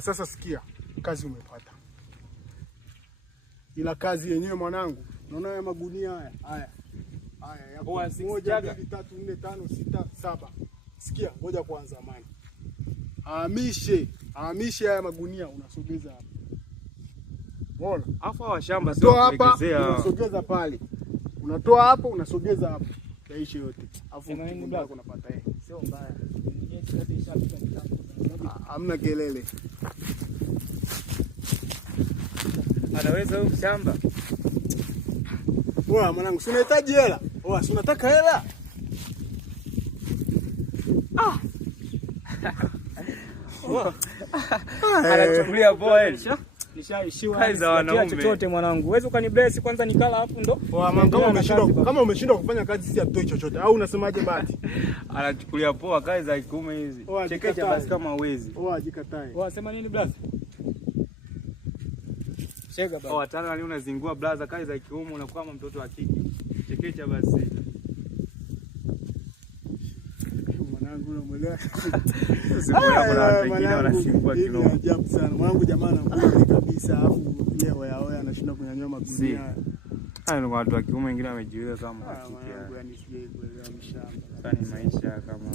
Sasa sikia, kazi umepata. Ila kazi yenyewe mwanangu, unaona haya magunia haya. Haya yako 1 2 3 4 5 6 7. Sikia, ngoja kwanza amani. Ahamishe haya magunia unasogeza hapa. Unaona? Afa wa shamba sio kulegezea. Unasogeza pale. Unatoa hapo, unasogeza hapo. Yaishe yote. Afu unapata sio mbaya. Mwenyewe yote ishapita kitambo. Hamna kelele. Anaweza huyu shamba. Mwanangu, si unahitaji hela? Si unataka hela? Anachukulia poa. Nishaishiwa kazi za wanaume. Chochote mwanangu. Uweze ukanibless kwanza nikala hapo ndo. Kama umeshindwa kufanya kazi sisi hatutoi chochote. Au unasemaje Bahati? Anachukulia poa kazi za kiume hizi. Chekecha basi kama uwezi. Jikatae. Sema nini brother? Chega baba. Watana leo unazingua brother kazi za kiume unakuwa kama mtoto wa kike. Chekecha basi. Mwanangu unamuelewa? Kuna watu wengine wanasingua kidogo. Ajabu sana. Mwanangu jamaa anakuwa kabisa afu yeye anashinda kunyanyua magunia. Hayo ni watu wa kiume wengine wamejiweza kama mwanangu, yani sije kuelewa mshamba. Sasa ni maisha kama